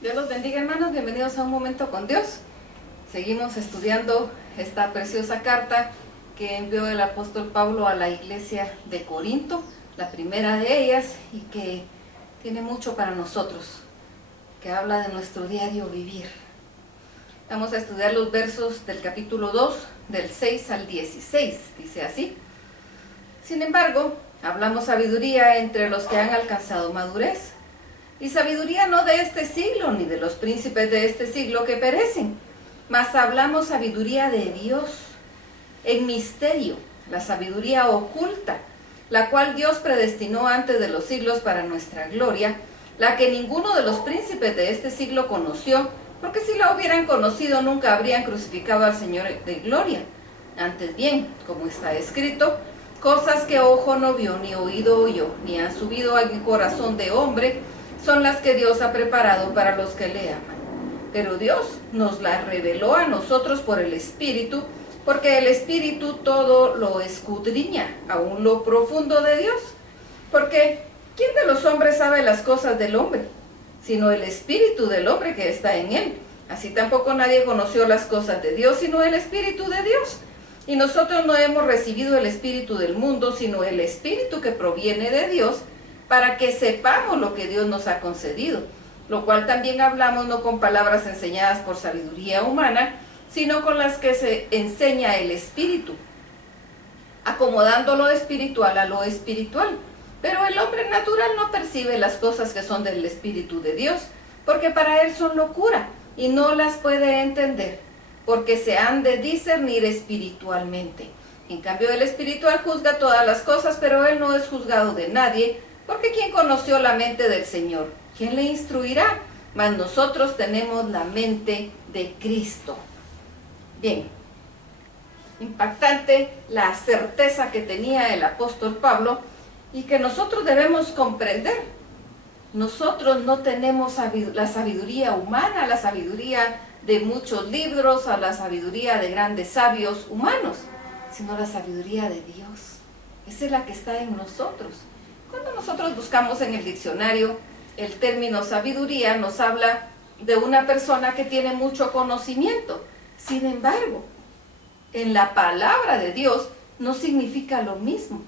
Dios los bendiga, hermanos, bienvenidos a Un Momento con Dios. Seguimos estudiando esta preciosa carta que envió el apóstol Pablo a la iglesia de Corinto, la primera de ellas, y que tiene mucho para nosotros, que habla de nuestro diario vivir. Vamos a estudiar los versos del capítulo 2, del 6 al 16, dice así: Sin embargo, hablamos sabiduría entre los que han alcanzado madurez, y sabiduría no de este siglo, ni de los príncipes de este siglo que perecen, mas hablamos sabiduría de Dios, en misterio, la sabiduría oculta, la cual Dios predestinó antes de los siglos para nuestra gloria, la que ninguno de los príncipes de este siglo conoció, porque si la hubieran conocido nunca habrían crucificado al Señor de gloria. Antes bien, como está escrito, cosas que ojo no vio, ni oído oyó, ni han subido al corazón de hombre, son las que Dios ha preparado para los que le aman. Pero Dios nos las reveló a nosotros por el Espíritu, porque el Espíritu todo lo escudriña, aún lo profundo de Dios. Porque ¿quién de los hombres sabe las cosas del hombre? Sino el Espíritu del hombre que está en él. Así tampoco nadie conoció las cosas de Dios, sino el Espíritu de Dios. Y nosotros no hemos recibido el Espíritu del mundo, sino el Espíritu que proviene de Dios, para que sepamos lo que Dios nos ha concedido, lo cual también hablamos no con palabras enseñadas por sabiduría humana, sino con las que se enseña el Espíritu, acomodando lo espiritual a lo espiritual. Pero el hombre natural no percibe las cosas que son del Espíritu de Dios, porque para él son locura, y no las puede entender, porque se han de discernir espiritualmente. En cambio, el espiritual juzga todas las cosas, pero él no es juzgado de nadie, porque ¿quién conoció la mente del Señor? ¿Quién le instruirá? Mas nosotros tenemos la mente de Cristo. Bien, impactante la certeza que tenía el apóstol Pablo y que nosotros debemos comprender. Nosotros no tenemos la sabiduría humana, la sabiduría de muchos libros, o la sabiduría de grandes sabios humanos, sino la sabiduría de Dios. Esa es la que está en nosotros. Cuando nosotros buscamos en el diccionario el término sabiduría, nos habla de una persona que tiene mucho conocimiento. Sin embargo, en la palabra de Dios no significa lo mismo.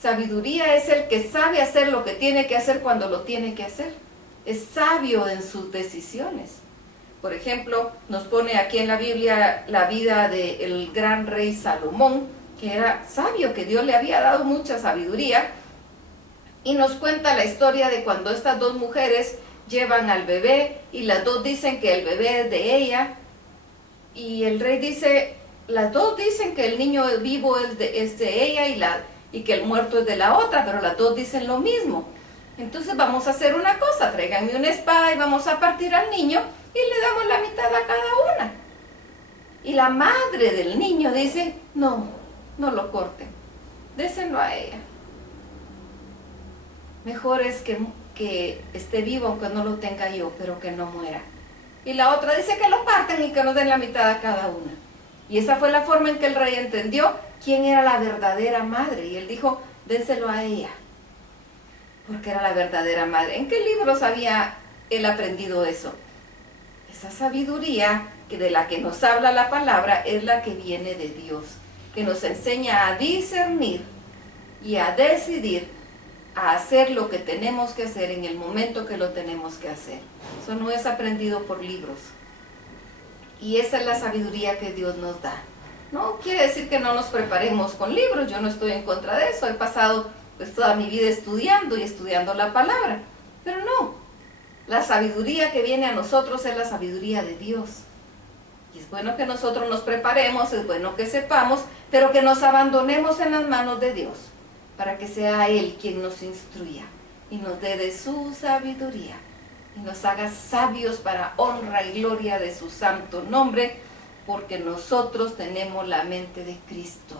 Sabiduría es el que sabe hacer lo que tiene que hacer cuando lo tiene que hacer. Es sabio en sus decisiones. Por ejemplo, nos pone aquí en la Biblia la vida del gran rey Salomón, que era sabio, que Dios le había dado mucha sabiduría. Y nos cuenta la historia de cuando estas dos mujeres llevan al bebé y las dos dicen que el bebé es de ella. Y el rey dice, las dos dicen que el niño vivo es de ella y que el muerto es de la otra, pero las dos dicen lo mismo. Entonces vamos a hacer una cosa, tráiganme una espada y vamos a partir al niño y le damos la mitad a cada una. Y la madre del niño dice, no lo corten, désenlo a ella. Mejor es que esté vivo aunque no lo tenga yo, pero que no muera. Y la otra dice que lo parten y que nos den la mitad a cada una. Y esa fue la forma en que el rey entendió quién era la verdadera madre. Y él dijo, dénselo a ella, porque era la verdadera madre. ¿En qué libros había él aprendido eso? Esa sabiduría de la que nos habla la palabra es la que viene de Dios, que nos enseña a discernir y a decidir, a hacer lo que tenemos que hacer en el momento que lo tenemos que hacer. Eso no es aprendido por libros. Y esa es la sabiduría que Dios nos da. No quiere decir que no nos preparemos con libros, yo no estoy en contra de eso. He pasado pues toda mi vida estudiando y estudiando la palabra. Pero no, la sabiduría que viene a nosotros es la sabiduría de Dios. Y es bueno que nosotros nos preparemos, es bueno que sepamos, pero que nos abandonemos en las manos de Dios, para que sea Él quien nos instruya y nos dé de su sabiduría y nos haga sabios para honra y gloria de su santo nombre, porque nosotros tenemos la mente de Cristo.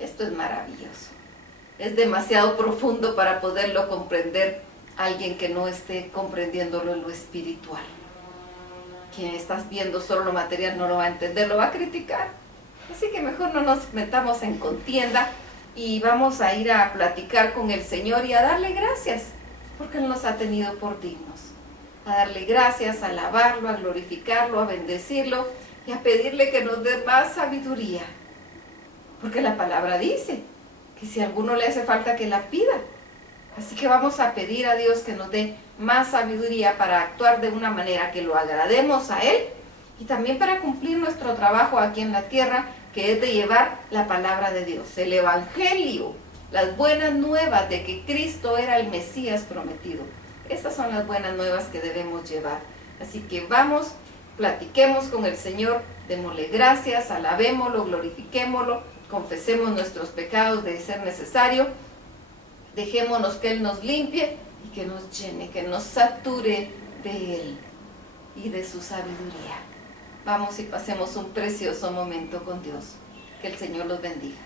Esto es maravilloso. Es demasiado profundo para poderlo comprender alguien que no esté comprendiéndolo en lo espiritual. Quien estás viendo solo lo material no lo va a entender, lo va a criticar. Así que mejor no nos metamos en contienda, y vamos a ir a platicar con el Señor y a darle gracias, porque Él nos ha tenido por dignos. a darle gracias, a alabarlo, a glorificarlo, a bendecirlo y a pedirle que nos dé más sabiduría. Porque la palabra dice que si a alguno le hace falta que la pida. Así que vamos a pedir a Dios que nos dé más sabiduría para actuar de una manera que lo agrademos a Él y también para cumplir nuestro trabajo aquí en la tierra, que es de llevar la palabra de Dios, el Evangelio, las buenas nuevas de que Cristo era el Mesías prometido. Estas son las buenas nuevas que debemos llevar. Así que vamos, platiquemos con el Señor, démosle gracias, alabémoslo, glorifiquémoslo, confesemos nuestros pecados de ser necesario, dejémonos que Él nos limpie y que nos llene, que nos sature de Él y de su sabiduría. Vamos y pasemos un precioso momento con Dios. Que el Señor los bendiga.